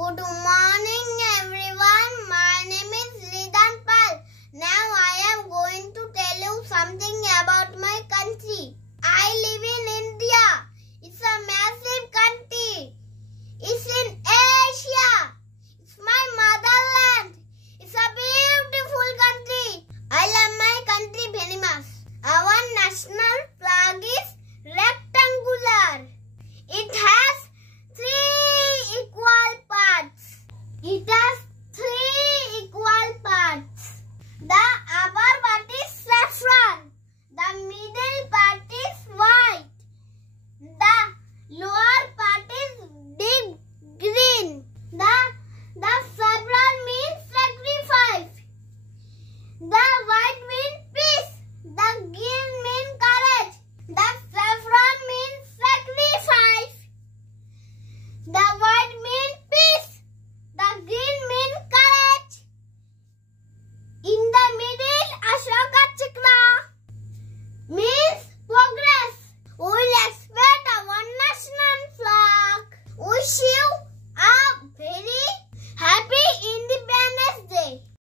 Good morning everyone. My name is Ridan Pal. Now I am going to tell you something about my country. I live in India. It's a massive country. It's in Asia. It's my motherland. It's a beautiful country. I love my country very much. Our national flag is rectangular. It has three equal parts. The upper part is saffron. The middle part is white. The lower part is deep green. The saffron means sacrifice. The white means peace. The green means courage. The saffron means sacrifice. The white means peace. The green means courage. In the middle, Ashoka Chakra means progress. We will respect our national flag. We share